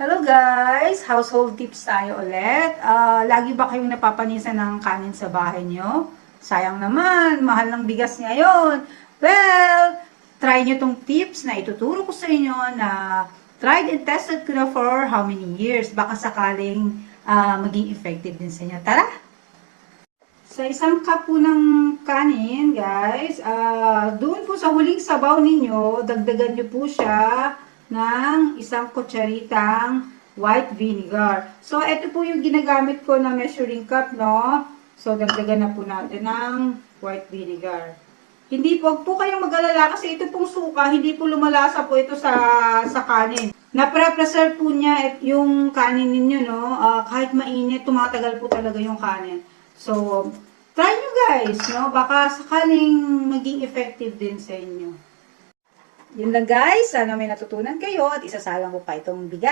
Hello guys! Household tips tayo ulit. Lagi ba kayong napapanisan ng kanin sa bahay nyo? Sayang naman, mahal ng bigas ngayon. Well, try nyo tong tips na ituturo ko sa inyo na tried and tested ko na for how many years. Baka sakaling maging effective din sa inyo. Tara! Sa isang cup po ng kanin, guys, doon po sa huling sabaw ninyo, dagdagan nyo po siya ng isang kutsaritang white vinegar. So, ito po yung ginagamit ko na measuring cup, no? So, dagdagan na po natin ng white vinegar. Hindi po kayong mag-alala kasi ito pong suka, hindi po lumalasa po ito sa kanin. Napre-preserve po niya yung kanin ninyo, no? Kahit mainit, tumatagal po talaga yung kanin. So, try nyo guys, no? Baka sakaling maging effective din sa inyo. Yun lang guys, sana may natutunan kayo at isasalang ko pa itong bigas.